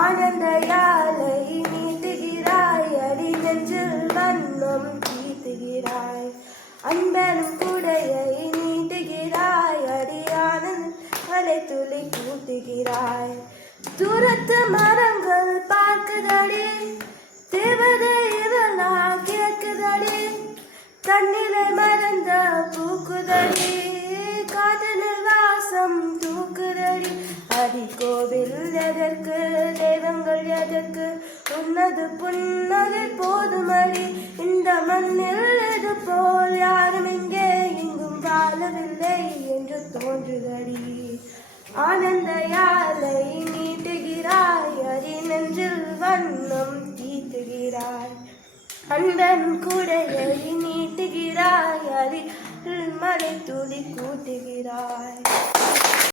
ஆனந்த யாழை நீட்டுகிறாய், அடி நெஞ்சில் வண்ணம் தீட்டுகிறாய். அன்பனும் குடையை நீட்டுகிறாய், அடி ஆனந்த மலை துளி கூட்டுகிறாய். தூரத்து மரங்கள் பார்க்குதடி, தேவதை இதெல்லாம் கேட்குதடி. தன்னிலை மறந்த பூக்குதடி, காதலில் வாசம் தூக்குதடி. அடி கோவில் எதற்கு, தெய்வங்கள் எதற்கு, உன்னது புன்னகை போதுமடி. இந்த மண்ணில் இது போல் யாரும் இங்கே இங்கும் வாழவில்லை என்று தோன்றுதடி. ஆனந்த யாழை நீட்டுகிறாய், அடி நெஞ்சில் வண்ணம் தீட்டுகிறாய். அன்பன் குடையை நீட்டுகிறாய், அடி மலை துளி கூட்டுகிறாய்.